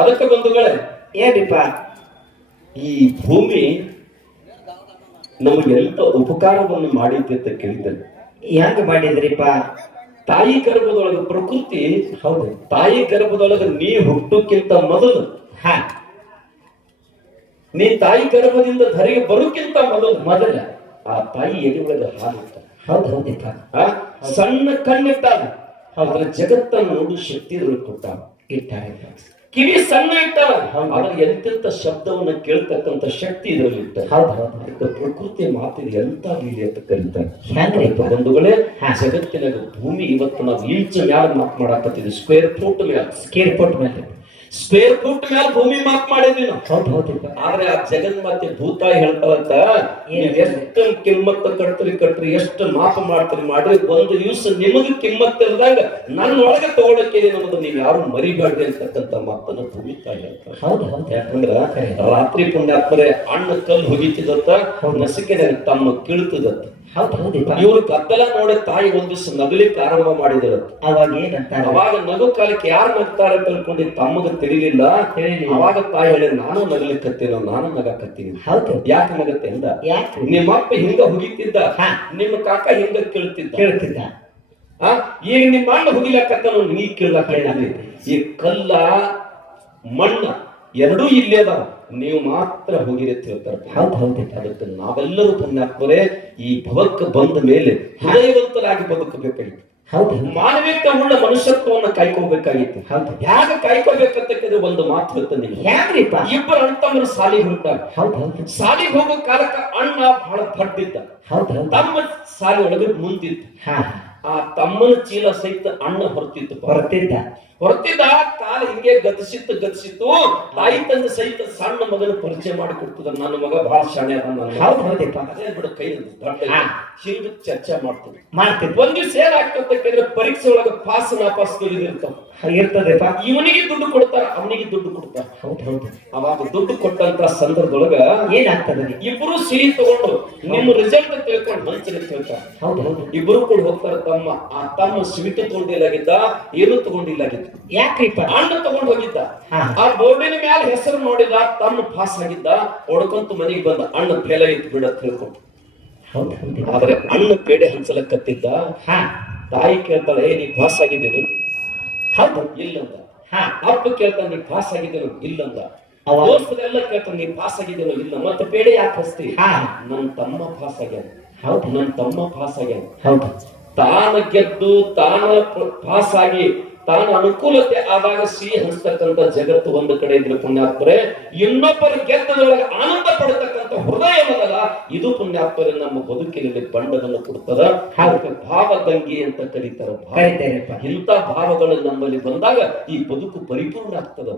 ಅದಕ್ಕೆ ಬಂಧುಗಳೇ, ಏನಿಪ್ಪ ಈ ಭೂಮಿ ನಮಗೆ ಎಂತ ಉಪಕಾರವನ್ನು ಮಾಡಿದ್ದೆ ಅಂತ ಕೇಳಿದ್ದೇನೆ. ಹೆಂಗ ಮಾಡಿದ್ರಿಪ್ಪ? ತಾಯಿ ಗರ್ಭದೊಳಗೆ ಪ್ರಕೃತಿ, ಹೌದು, ತಾಯಿ ಗರ್ಭದೊಳಗೆ ನೀ ಹುಟ್ಟುಕ್ಕಿಂತ ಮೊದಲು, ಹಾ, ನೀ ತಾಯಿ ಗರ್ಭದಿಂದ ಧರೆಗೆ ಬರೋಕ್ಕಿಂತ ಮೊದಲ ಆ ತಾಯಿ ಎದೆ ಒಳಗೆ ಹಾಲು ಇರ್ತಾನೆ. ಹೌದು ಹೌದಿಪ್ಪ. ಸಣ್ಣ ಕಣ್ಣಿಟ್ಟಾಗ ಅದರ ಜಗತ್ತನ್ನು ನೋಡಿ ಶಕ್ತಿ ಕೊಟ್ಟ ಇಟ್ಟಾರೆ. ಕಿವಿ ಸಣ್ಣ ಇಟ್ಟಾಗ ಅದರ ಎಂತೆಂತ ಶಬ್ದವನ್ನ ಕೇಳ್ತಕ್ಕಂತ ಶಕ್ತಿ ಇದರಲ್ಲಿ ಇರ್ತಾರೆ. ಹೌದು ಹೌದು. ಪ್ರಕೃತಿ ಮಾತಿಗೆ ಎಂತ ಲೀಲೆ ಅಂತ ಕರೀತಾರೆ. ಹೆಂಗ್ರಿಪ್ಪ? ಬಂಧುಗಳೇ, ಜಗತ್ತಿನಾಗ ಭೂಮಿ ಇವತ್ತು ನಾವು ಇಂಚ್ ಮ್ಯಾಲ ಮಾಪ್ ಮಾಡಾಕತ್ತಿದ್ವಿ. ಸ್ಕ್ವೇರ್ ಫೂಟ್ ಮೇಲೆ ಭೂಮಿ ಮಾಪ್ ಮಾಡಿದ್ವಿ ನಾವು. ಹೌದು ಹೌದಿಪ್ಪ. ಆದ್ರೆ ಆ ಜಗನ್ಮಾತೆ ಭೂತಾಯಿ ಹೇಳ್ತಾರಂತ, ಎಷ್ಟು ಕಿಮ್ಮತ್ತ ಕಟ್ರಿ ಎಷ್ಟು ಮಾಪ ಮಾಡ್ರಿ ಒಂದು ದಿವಸ ನಿಮಗ ಕಿಮ್ಮತ್ತ ಇಲ್ದಾಗ ನನ್ನ ಒಳಗೆ ತಗೊಳಕ್ಕೆ ನಮ್ಮದು ನೀವು ಯಾರು ಮರಿಬೇಡ್ರಿ ಅಂತಕ್ಕಂಥ ಮಾತನ್ನ ಭೂಮಿ ತಾಯಿ ಹೇಳ್ತಾರೆ. ಹೌದು ಹೌದು. ಯಾಕಂದ್ರ ರಾತ್ರಿ ಪುಣ್ಯಾತ್ಮರೆ ಅಣ್ಣ ಕಲ್ಲು ಹೊಗಿತಿದತ್ತ, ನಸಿಕೆ ತಮ್ಮ ಕೀಳ್ತದತ್ತ. ಹೌದು ಹೌದಿಪ್ಪ. ಇವ್ರು ಗದ್ದಲ ನೋಡಿ ತಾಯಿ ಒಂದ್ ದಿವಸ ನಗಲಿಕ್ಕೆ ಆರಂಭ ಮಾಡಿದ್ರು. ಅವಾಗ ಏನಂತಾರೆ? ಅವಾಗ ನಗು ಕಾಲಕ್ಕೆ ಯಾರು ನಗ್ತಾರೆ ತಿಳ್ಕೊಂಡು ತಮ್ಮಗ ತಿಳಿಲಿಲ್ಲ. ಅವಾಗ ತಾಯಿ ಹೇಳಿ, ನಾನು ನಗಲಿಕ್ಕತ್ತೀನೋ, ನಾನು ನಗಾಕತ್ತೀನಿ. ಹೌದು. ಯಾಕೆ ನಗತ್ತೆ ಅಂದ, ನಿಮ್ಮ ಅಪ್ಪ ಹಿಂಗ ಹುಗಿತಿದ್ದ, ನಿಮ್ಮ ಕಾಕ ಹಿಂಗ ಕೇಳ್ತಿದ್ದ. ಈಗ ನಿಮ್ಮ ಅಣ್ಣ ಹುಗಿಲಕ್ಕತ್ತನೋ, ನೀ ಕೇಳಕ್ಕ. ಈ ಕಲ್ಲ ಮಣ್ಣ ಎರಡೂ ಇಲ್ಲೇ ಅದ, ನೀವು ಮಾತ್ರ ಹೋಗಿರಿ ಅಂತ ಹೇಳ್ತಾರೆ. ಹೌದು ಹೌದು. ಅದಕ್ಕೆ ನಾವೆಲ್ಲರೂ ಪುಣ್ಯಾತ್ಮರೇ ಈ ಭವಕ್ಕೆ ಬಂದ ಮೇಲೆ ಹೃದಯವಂತರಾಗಿ ಬದುಕಬೇಕಾಗಿತ್ತು. ಹೌದು. ಮಾನವೀಯತೆ ಉಳ್ಳ ಮನುಷ್ಯತ್ವವನ್ನು ಕಾಯ್ಕೋಬೇಕಾಗಿತ್ತು. ಹೌದು. ಯಾಕೆ ಕಾಯ್ಕೋಬೇಕಂತಕ್ಕಂದ್ರೆ ಒಂದು ಮಾತು ಹೇಳ್ತಾನೆ ನಿಮ್ಗೆ. ಯಾಕ್ರಿಪ್ಪ? ಇಬ್ಬರು ಅಣ್ತಮ್ಮರು ಸಾಲಿಗೆ ಹೊರಟಾಗ, ಹೌದು ಹೌದು, ಸಾಲಿಗೆ ಹೋಗೋ ಕಾಲಕ್ಕ ಅಣ್ಣ ಬಹಳ ದೊಡ್ಡಿದ್ದ, ಹೌದು ಹೌದು, ತಮ್ಮ ಸಾಲಿ ಒಳಗೆ ಮುಂದಿತ್ತು. ಆ ತಮ್ಮನ ಚೀಲ ಸಹಿತ ಅಣ್ಣ ಹೊರತಿದ್ದ ಕಾಲ ಹಿಂಗೆ ಗತಿಸಿತ್ತು. ತಾಯಿ ತಂದೆ ಸಹಿತ ಸಣ್ಣ ಮಗನ ಪರಿಚಯ ಮಾಡಿ ಕೊಡ್ತದ, ನನ್ನ ಮಗ ಬಹಳ ಶಾಣೆ ಅದೇ ಬಿಡ ಕೈ ದೊಡ್ಡ ಹಿಂಗ ಚರ್ಚೆ ಮಾಡ್ತೀವಿ. ಒಂದ್ ದಿವ್ಸ ಏನಾಗ್ತದೆ, ಪರೀಕ್ಷೆ ಒಳಗ ಪಾಸ್ ನಾಪಾಸ್ ಇರ್ತದೆಪ್ಪ. ಇವನಿಗೆ ದುಡ್ಡು ಕೊಡ್ತಾರ, ಅವನಿಗೆ ದುಡ್ಡು ಕೊಡ್ತಾರ. ಹೌದು ಹೌದು. ಅವಾಗ ದುಡ್ಡು ಕೊಟ್ಟಂತ ಸಂದರ್ಭದೊಳಗ ಏನಾಗ್ತದೆ, ಇಬ್ರು ಸಿಹಿ ತಗೊಂಡು ನಿಮ್ಮ ರಿಸಲ್ಟ್ ತಿಳ್ಕೊಂಡು ಹಂಚಲಿ ಹೇಳ್ತಾರ. ಹೌದು ಹೌದು. ಇಬ್ರು ಕೂಡ ಹೋಗ್ತಾರ. ತಮ್ಮ ಸ್ವೀಟ್ ತಗೊಂಡಿಲ್ಲಾಗಿದ್ದ, ಏನು ತಗೊಂಡಿಲ್ಲಾಗಿದ್ದ. ಯಾಕ್ರಿಪ್ಪ? ಅಣ್ಣ ತಗೊಂಡು ಹೋಗಿದ್ದ. ಆ ಬೋರ್ಡಿನ ಮ್ಯಾಲ ಹೆಸರು ನೋಡಿದ, ತಮ್ಮ ಪಾಸ್ ಆಗಿದ್ದ. ಹೊಡ್ಕೊಂತ ಮನೆಗೆ ಬಂದ, ಅಣ್ಣ ಫೇಲ್ ಆಗಿತ್ತು ಬಿಡ ತಿಳ್ಕೊಂಡು. ಆದ್ರೆ ಅಣ್ಣ ಪೇಡೆ ಹಂಚಲಕ್ಕತ್ತಿದ್ದ. ತಾಯಿ ಕೇಳ್ತಾಳೆ, ನೀ ಪಾಸ್ ಆಗಿದ್ದೇನು? ಹೌದು. ಇಲ್ಲಂದ. ಅಪ್ಪ ಕೇಳ್ತಾನೆ, ನೀ ಪಾಸ್ ಆಗಿದ್ದೇನು? ಇಲ್ಲಂದ. ದೋಸ್ತರೆಲ್ಲ ಕೇಳ್ತಾನೆ, ನೀ ಪಾಸ್ ಆಗಿದ್ದೇನು? ಇಲ್ಲ. ಮತ್ತೆ ಪೇಡೆ ಯಾಕೆ ಹಚ್ತಿ? ನನ್ ತಮ್ಮ ಪಾಸ್ ಆಗ್ಯಾನ. ಹೌದು, ನನ್ ತಮ್ಮ ಪಾಸ್ ಆಗ್ಯಾನ. ಹೌದು. ತಾನ ಗೆದ್ದು ತಾನ ಪಾಸ್ ಆಗಿ ತಾನು ಅನುಕೂಲತೆ ಆದಾಗ ಸಿಹಿ ಹಂಚತಕ್ಕಂಥ ಜಗತ್ತು ಒಂದು ಕಡೆ ಇದ್ರೆ ಪುಣ್ಯಾತ್ಮರೇ, ಇನ್ನೊಬ್ಬರ ಗೆದ್ದದೊಳಗೆ ಆನಂದ ಪಡತಕ್ಕಂಥ ಹೃದಯ ಮೊದಲ ಇದು ಪುಣ್ಯಾತ್ಮರೇ ನಮ್ಮ ಬದುಕಿನಲ್ಲಿ ಬಂಡವನ್ನು ಕೊಡ್ತದ. ಭಾವದಂಗಿ ಅಂತ ಕರೀತಾರ. ಇಂಥ ಭಾವಗಳು ನಮ್ಮಲ್ಲಿ ಬಂದಾಗ ಈ ಬದುಕು ಪರಿಪೂರ್ಣ ಆಗ್ತದ.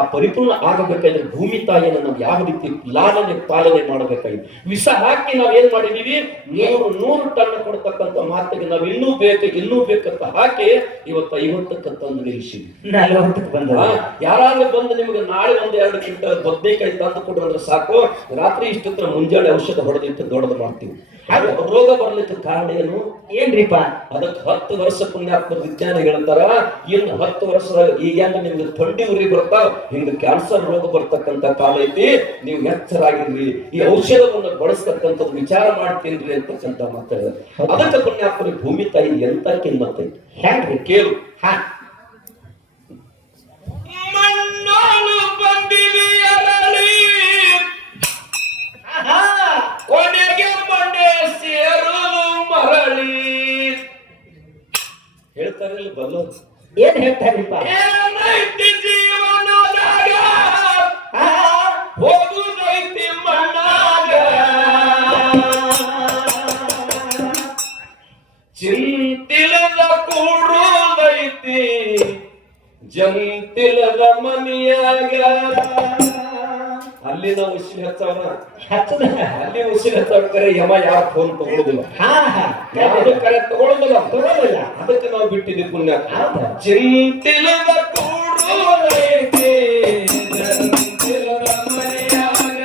ಆ ಪರಿಪೂರ್ಣ ಆಗಬೇಕಾದ್ರೆ ಭೂಮಿ ತಾಯಿಯನ್ನು ನಾವು ಯಾವ ರೀತಿ ಲಾಲನೆ ಪಾಲನೆ ಮಾಡಬೇಕಾಗಿದೆ. ವಿಷ ಹಾಕಿ ನಾವ್ ಏನ್ ಮಾಡಿದೀವಿ, 100 ಟನ್ ಕೊಡ್ತಕ್ಕಂಥ ಮಾತಿಗೆ ನಾವ್ ಇನ್ನೂ ಬೇಕಂತ ಹಾಕಿ ಇವತ್ತು 50ಕ್ಕೆ ತಂದು ನಿಲ್ಲಿಸಿ 40ಕ್ಕೆ ಬಂದ. ಯಾರಾದ್ರೂ ಬಂದು ನಿಮ್ಗೆ ನಾಳೆ 1-2 ಕ್ವಿಂಟಲ್ ಬದನೆಕಾಯಿ ತಂದು ಕೊಡ್ರಂದ್ರೆ ಸಾಕು, ರಾತ್ರಿ ಇಷ್ಟತ್ರ ಮುಂಜಾನೆ ಔಷಧ ಹೊಡೆದಿಟ್ಟು ದೊಡ್ಡದು ಮಾಡ್ತೀವಿ. ರೋಗ ಬರ್ಲಿಕ್ಕೆ ಕಾರಣ ಏನ್ರಿಪ್ಪ? ಅದಕ್ಕೆ 10 ವರ್ಷ ಪುಣ್ಯಾತ್ಮ ವಿಜ್ಞಾನ ಹೇಳ್ತಾರ, ಇನ್ನು 10 ವರ್ಷ ಈಗ ನಿಮ್ಗೆ ಥಂಡಿ ಉರಿ ಬರ್ತಾವ, ಹಿಂಗ ಕ್ಯಾನ್ಸರ್ ರೋಗ ಬರ್ತಕ್ಕಂಥ ಕಾಲ ಐತಿ. ನೀವು ಎಚ್ಚರಾಗಿರ್ರಿ, ಈ ಔಷಧವನ್ನು ಬಳಸ್ತಕ್ಕಂಥದ್ದು ವಿಚಾರ ಮಾಡ್ತೀನ್ರಿ ಅಂತಕ್ಕಂಥ ಮಾತಾಡಿದ್ರೆ. ಅದಕ್ಕೆ ಪುಣ್ಯಾತ್ಮ ಭೂಮಿ ತಾಯಿ ಎಂತ ಕಿಮ್ಮತ್ತ ಐತಿ ಹೆಂಗ್ರಿ ಕೇಳು. ಮಣ್ಣಾಳು ಬಂದಿಲಿ ಅರಳಿ, ಕೊನೆಗೆ ಮಂಡೆ ಸೇರುವುದು ಮರಳಿ. ಹೇಳ್ತಾರಲ್ಲ ಬಲ್ಲೋರು. ಏನ್ ಹೇಳ್ತಾರಿಪ್ಪ? ಏನೈತಿ ಜೀವನದಾಗ, ಹೋಗುದೈತಿ ಮಣ್ಣಾಗ, ಚಿಂತಿಲದ ಕೂಡುದೈತಿ ಜಂತಿಲದ ಮನಿಯಾಗ. ಅಲ್ಲಿ ನಾವು ಉಸಿರು ಅಲ್ಲಿ ಉಸಿರು ಹಚ್ಚವ್ರೆ ಯಮ ಯಾರು ಫೋನ್ ತಗೊಳುದಿಲ್ಲ, ಕರೆ ತಗೊಳುದಿಲ್ಲ. ಅದಕ್ಕೆ ನಾವು ಬಿಟ್ಟಿದ್ವಿ ಪುಣ್ಯ. ಚಿಂತಿಲದ ಕೂಡುದೈತಿ ಜಂತಿಲದ ಮನಿಯಾಗ,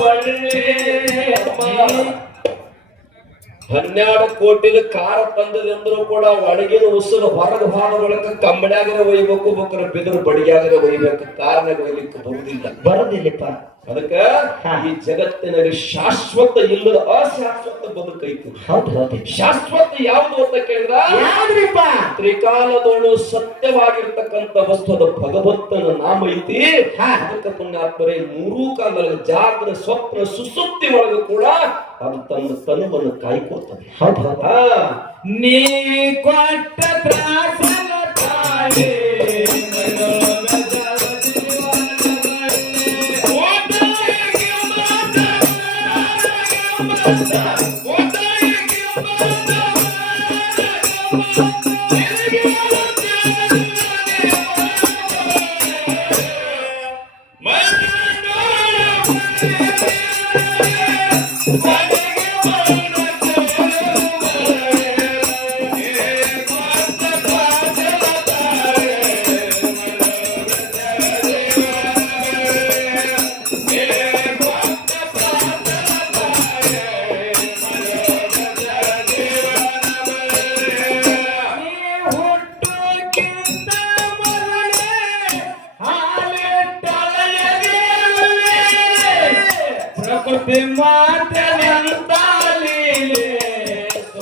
ಬಳ್ಳಿ 12 ಕೋಟಿದ ಕಾರ ತಂದದಂದ್ರು ಕೂಡ ಒಳಗಿನ ಉಸುಲು ಹೊರಗ ಭಾಗ ಒಳಗ ಕಂಬಡ್ಯಾಗರ ಒಯ್ಬೇಕು ಬೇಕಾದ್ರೆ ಬಿದಿರು ಬಡಿಯಾಗರ ಒಯ್ಬೇಕು ಕಾರನಾಗ ಒಯ್ಲಿಕ್ಕೆ ಬರುವುದಿಲ್ಲ ಬರೋದಿಲ್ಲಪ್ಪ. ಅದಕ್ಕ ಈ ಜಗತ್ತಿನಲ್ಲಿ ಶಾಶ್ವತ ಇಲ್ಲದ ಅಶಾಶ್ವತ ಬದುಕೈತಿ. ಹೌದು ಹೌದು. ಶಾಶ್ವತ ಯಾವುದು ಅಂತ ಕೇಳಿದ್ರ ಯಾವ್ದ್ರಿಪ್ಪ? ತ್ರಿಕಾಲದೋಳು ಸತ್ಯವಾಗಿರ್ತಕ್ಕಂಥ ವಸ್ತುದ ಭಗವಂತನ ನಾಮ ಐತಿ. ಅದಕ್ಕೆ ಪುಣ್ಯಾತ್ಮರೇ 3 ಕಾಲದಲ್ಲಿ ಜಾಗ್ರ ಸ್ವಪ್ನ ಸುಸುಪ್ತಿ ಒಳಗೂ ಕೂಡ ಅದು ತನ್ನ ತನುವನ್ನು ಕಾಯ್ಕೊಳ್ತದೆ. ಹೌದು ಹೌದಾ? ನೀ ಕೊಟ್ಟ ತ್ರಾಸಲ ತಾಳೆ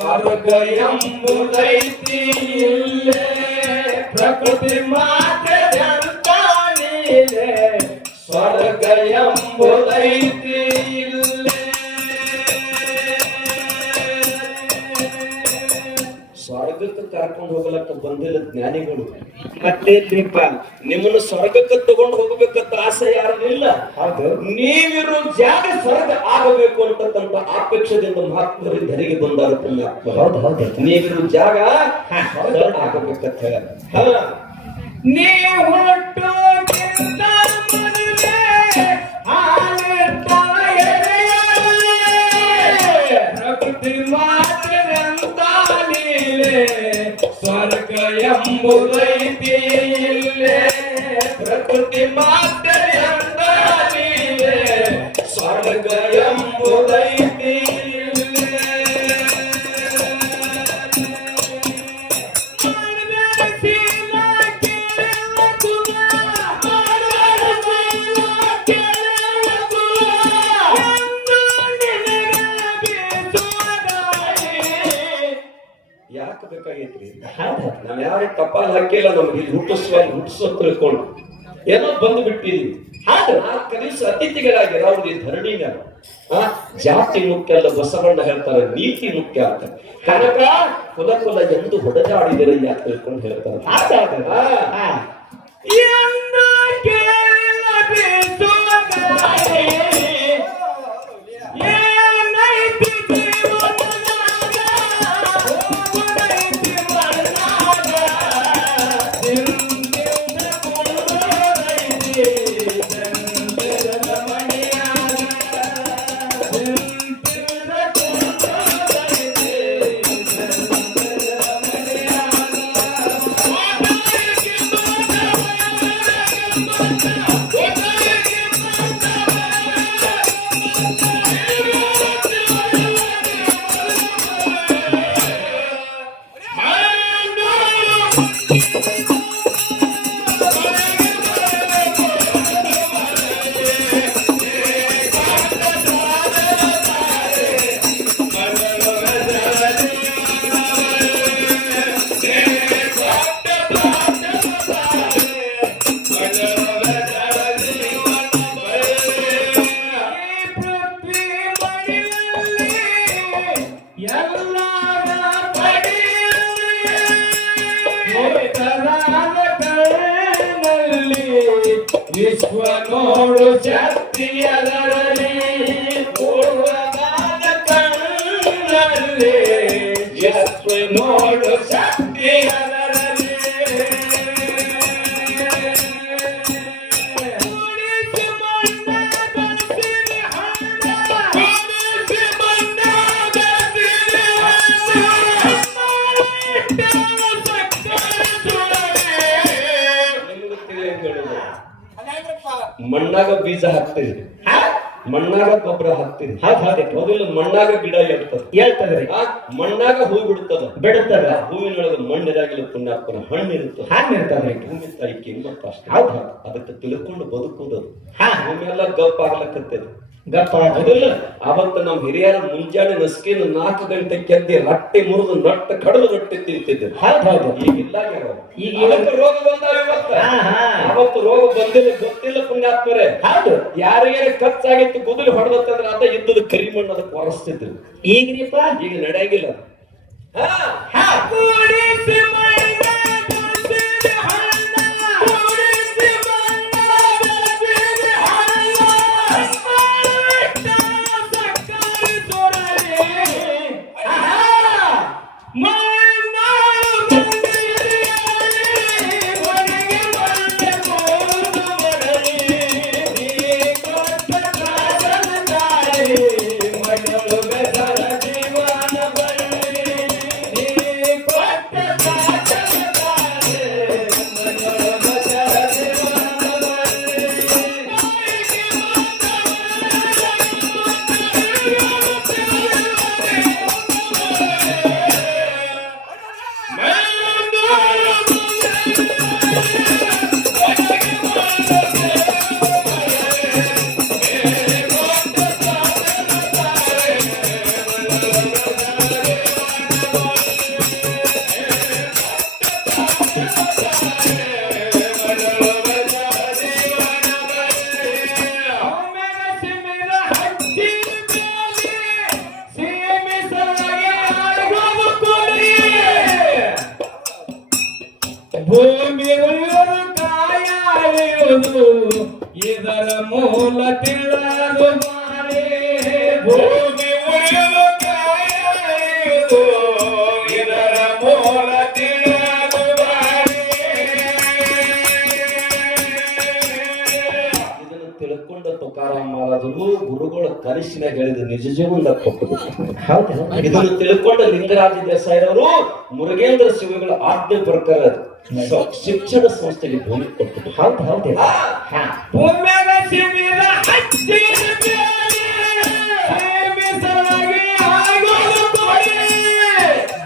ಸ್ವರ್ಗ ಎಂಬುದೈತಿ ಇಲ್ಲೇ, ಪ್ರಕೃತಿ ಮಾತೆಯಂತಾನಿಲೆ, ಸ್ವರ್ಗ ಎಂಬುದೈತಿ ಇಲ್ಲೇ. ಸ್ವರ್ಗಕ್ಕೆ ಕರ್ಕೊಂಡು ಹೋಗ್ಲಕ್ಕ ಬಂದಿಲ್ಲ ಜ್ಞಾನಿಗಳು. ಮತ್ತೇನ್ರಿಪ್ಪ? ನಿಮ್ಮನ್ನು ಸ್ವರ್ಗಕ್ಕೆ ತಗೊಂಡು ಹೋಗ್ಬೇಕಂತ ಆಸೆ ಯಾರಿಲ್ಲ. ಹೌದು. ನೀವಿರೋ ಜಾಗ ಸ್ವರ್ಗ ಆಗಬೇಕು ಅಂತಕ್ಕಂಥ ಅಪೇಕ್ಷದಿಂದ ಮಹಾತ್ಮರು ಧರಿಗೆ ಬಂದಾರ ಪುಣ್ಯಾತ್ಮ. ಹೌದು ಹೌದು. ನೀವಿರೋ ಜಾಗ ಸ್ವರ್ಗ ಆಗಬೇಕಂತ ಹೇಳ. ನೀ ಹೊಟ್ಟು ಪ್ರಕೃತಿ ಮಾತೆಯಂತಾನಿಲೆ, ಸ್ವರ್ಗ ಎಂಬುದೈತಿ ಇಲ್ಲೇ, ಪ್ರಕೃತಿ ಮಾತೆಯಂತಾನಿಲೆ, ಸ್ವರ್ಗ ಎಂಬುದೈತಿ ಇಲ್ಲೇ. ಯಾಕೆ ಬೇಕಾಗೈತ್ರಿ? ನಾವ್ ಯಾರು ಟಪಾಲ್ ಹಾಕಿಲ್ಲ, ನಮ್ಗೆ ಇಲ್ಲಿ ಹುಟ್ಟಿಸೋ ತಿಳ್ಕೊಂಡು ಏನೋ ಬಂದು ಬಿಟ್ಟಿದೀವಿ. ಆದ್ರೆ 4 ದಿವಸ ಅತಿಥಿಗಳಾಗಿ ಅವ್ರಿಗೆ ಧರಣಿ ಮೇಲೆ ಜಾತಿ ಮುಖ್ಯ ಅಲ್ಲ, ಬಸವಣ್ಣ ಹೇಳ್ತಾರೆ ನೀತಿ ಮುಖ್ಯ ಅಂತ. ಕನಕ ಕುಲ ಕುಲ ಎಂದು ಹೊಡೆದಾಡಿದರೆ ಯಾಕೆ ತಿಳ್ಕೊಂಡು ಹೇಳ್ತಾರೆ. ವಿಶ್ವ ನೋಡು ಶಕ್ತಿಯದರಲ್ಲಿ, ಪೂರ್ವವಾದ ಕಣ್ಣಲ್ಲಿ ವಿಶ್ವ ನೋಡು ಶಕ್ತಿಯದರಲ್ಲಿ. ಮಣ್ಣಾಗ ಬೀಜ ಹಾಕ್ತೀವಿ, ಮಣ್ಣಾಗ ಗೊಬ್ಬರ ಹಾಕ್ತೀರಿ. ಹೌದು ಮೊದಲು ಮಣ್ಣಾಗ ಗಿಡ ಹೇಳ್ತದ, ಹೇಳ್ತದ್ರಿ. ಮಣ್ಣಾಗ ಹೂ ಬಿಡುತ್ತದ, ಬಿಡುತ್ತದ. ಹೂವಿನೊಳಗೆ ಮಣ್ಣಿರಾಗಿಲ್ಲ ಪುಣ್ಯಾತ್ಮನ ಹಣ್ಣು ಇರುತ್ತೆ, ಹಣ್ಣು ಇರ್ತದ್ರಿ. ಭೂಮಿ ತಾಯಿ ಕಿಮ್ಮತ್ತ ಅಷ್ಟೇ. ಹೌದು ಅದಕ್ಕೆ ತಿಳ್ಕೊಂಡು ಬದುಕುವುದು. ಹಾ ಭೂಮಿ ಎಲ್ಲ ಗಪ್ಪ ಆಗ್ಲಕ್ಕತ್ತದ. ಗಪ್ಪ ಹೌದಿಲ್ಲ? ಅವತ್ತು ನಮ್ಮ ಹಿರಿಯರ ಮುಂಜಾನೆ ನಸ್ಕಿನ 4 ಗಂಟೆ ಕೆದ್ದಿ ರಟ್ಟೆ ಮುರಿದು ನಟ್ಟ ಕಡದು ರೊಟ್ಟಿ ತಿಂತಿದ್ದರು. ಹೌದು ಈಗ ಇಲ್ಲ. ಈಗ ರೋಗ ಬಂದಾವ ಇವತ್ತು. ಅವತ್ತು ರೋಗ ಬಂದಿಲ್ಲ, ಗೊತ್ತಿಲ್ಲ ಪುಣ್ಯಾತ್ಮರೇ. ಹೌದು ಯಾರಿಗಾರ ಖರ್ಚಾಗಿತ್ತು ಗುದಲಿ ಹೊಡೆದತ್ತಂದ್ರೆ ಅದ ಇದ್ದದ ಕರಿಮಣ್ಣು ಅದಕ್ಕೆ ಒರೆಸ್ತಿದ್ರು. ಈಗ್ರಿಪ್ಪ ಈಗ ನಡೆಯಂಗಿಲ್ಲ. ಭೂಮಿ ಉಳಿಯೋದು ಕಾಯುವುದು ಇದರ ಮೂಲ ತಿಳಿದು ಮಾರೇ. ಭೂಮಿ ಉಳಿಯೋದು ಕಾಯುವುದು ಇದರ ಮೂಲ ತಿಳಿದು ಮಾರೇ. ಇದನ್ನು ತಿಳ್ಕೊಂಡ ತುಕಾರಾಮ್ ಮಹಾರಾಜರು ಗುರುಗಳ ಕನಸಿನಾಗ ಹೇಳಿದ ನಿಜ ಜೀವನ ಕೊಟ್ಟು. ಇದನ್ನು ತಿಳ್ಕೊಂಡ ಲಿಂಗರಾಜ ದೇಸಾಯಿರವರು ಮುರುಗೇಂದ್ರ ಶಿವಗಳ ಆಜ್ಞೆ ಪ್ರಕಾರ ಶಿಕ್ಷಣ ಸಂಸ್ಥೆಗೆ ಭೂಮಿ ಕೊಟ್ಟು. ಹೌದು ಭೂಮ್ಯಾಗ ಶಿಬಿರ ಹಚ್ಚಿ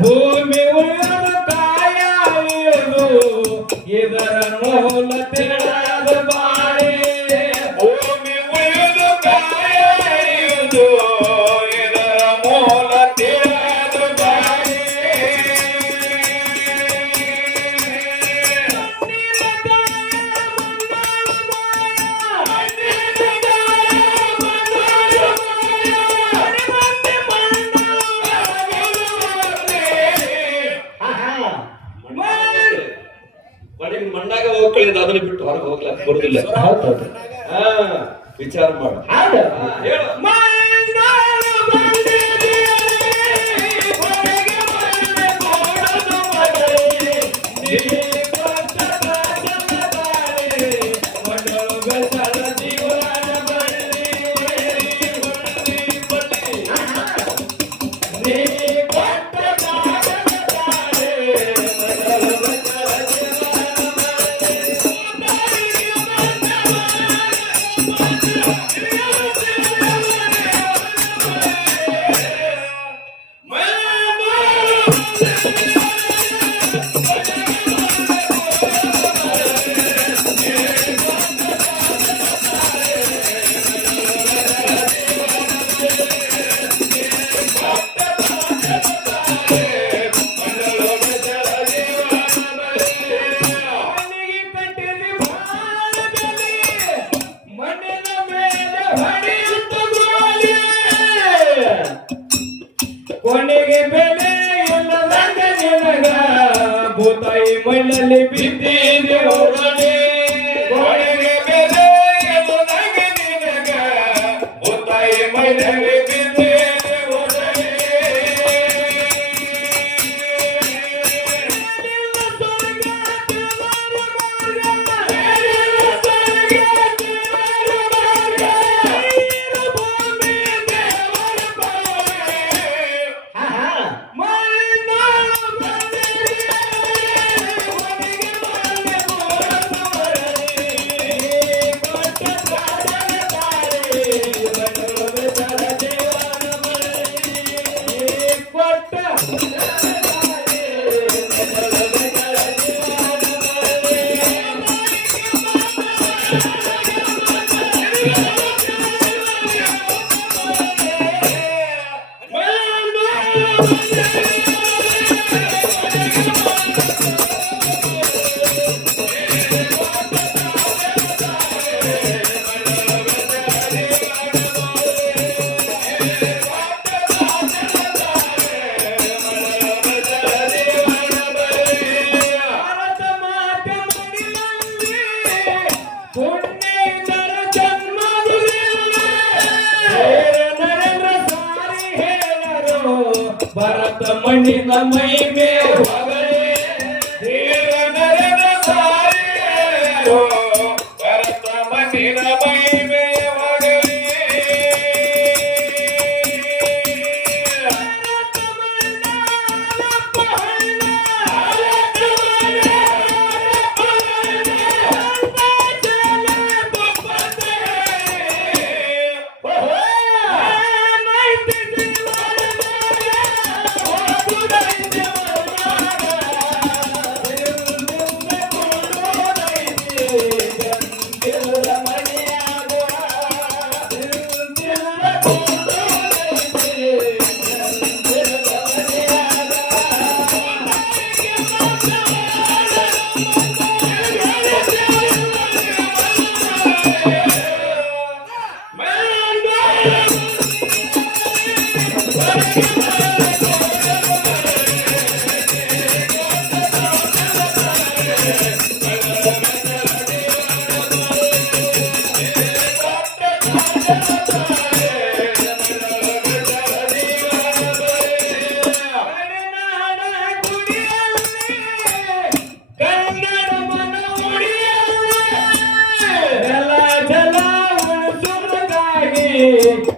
ಭೂಮಿ ಉಳಿಯೋದು ಕಾಯುವುದು ಇದರ ಮೂಲ ತಿಳಿದು ಬಾಳೆ. ಭೂಮಿ ಉಳಿಯೋದು ಕಾಯುವುದು ಇದರ ಮೂಲ ತಿಳಿದು ಬಾಳೆ. ಕಡೆಗೆ ಮಣ್ಣಾಗ ಹೋಗ್ಕೊಳ್ಳಿದ ಅದನ್ನ ಬಿಟ್ಟು ಹೊರಗೆ ಹೋಗ್ಲಕ್ಕ ಬರುದಿಲ್ಲ. ವಿಚಾರ ಮಾಡು. ಹೇಳು. ಕೊನೆಗೆ ಬೆಲೆ ಇಲ್ಲದಂಗ ನಿನಗ ಭೂತಾಯಿ ಮಣ್ಣಲ್ಲಿ ಬಿದ್ದಿದೆ ಹೊರಗೆ. ಕೊನೆಗೆ ಬೆಲೆ ಇಲ್ಲದಂಗ ನಿನಗ ಭೂತಾಯಿ ಮಣ್ಣಲ್ಲಿ ಬಿದ್ದಿದೆ ಹೊರಗೆ. ಮಣ್ಣಿನ ಮೈ ಮೇ ಹೊಗಳಿ ಧೀರ ನರನ ಸಾರಿಯೋ ಭರತ ಮಣ್ಣಿನ ಮೈ ಮೇ ಹೊಗಳಿ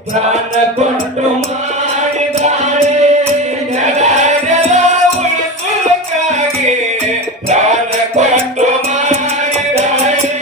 ಪ್ರಾಣ ಕೊಟ್ಟು ಮಾಡಿದಾಳೆ ಜಲ ಜಲ ಉಳಿಸುವುದಕ್ಕಾಗಿ ಪ್ರಾಣ ಕೊಟ್ಟು ಮಾಡಿದಾಳೆ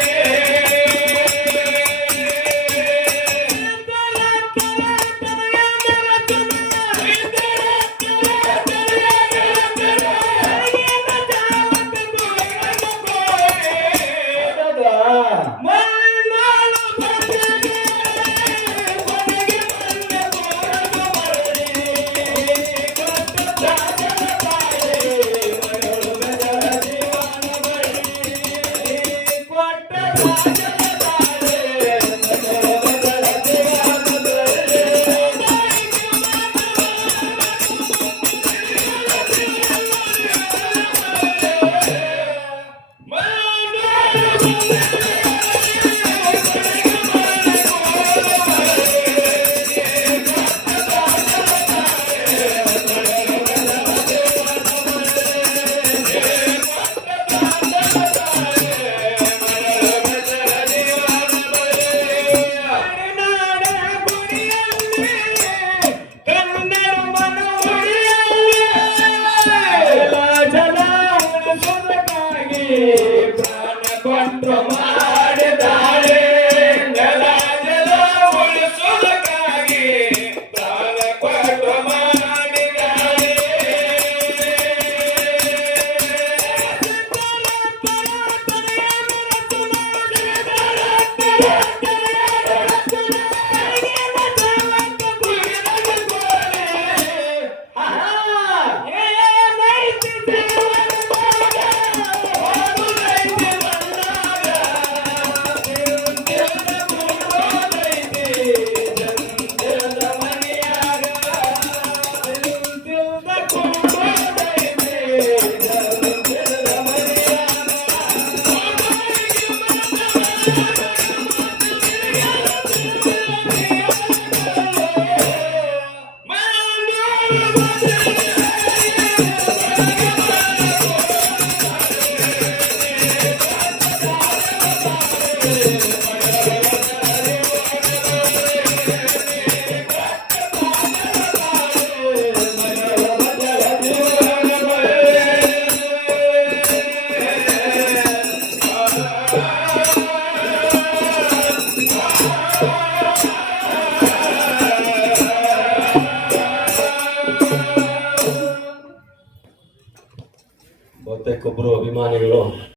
ಪ್ರಾಣ ಕೊಟ್ಟು ಮಾಡಿದಾಳೆ ಜಲ ಜಲ ಉಳಿಸುವುದಕ್ಕಾಗಿ ಪ್ರಾಣ ಕೊಟ್ಟು ಮಾಡಿದಾಳೆ ಬಹುತೇಕ ಒಬ್ರು ಅಭಿಮಾನಿಗಳು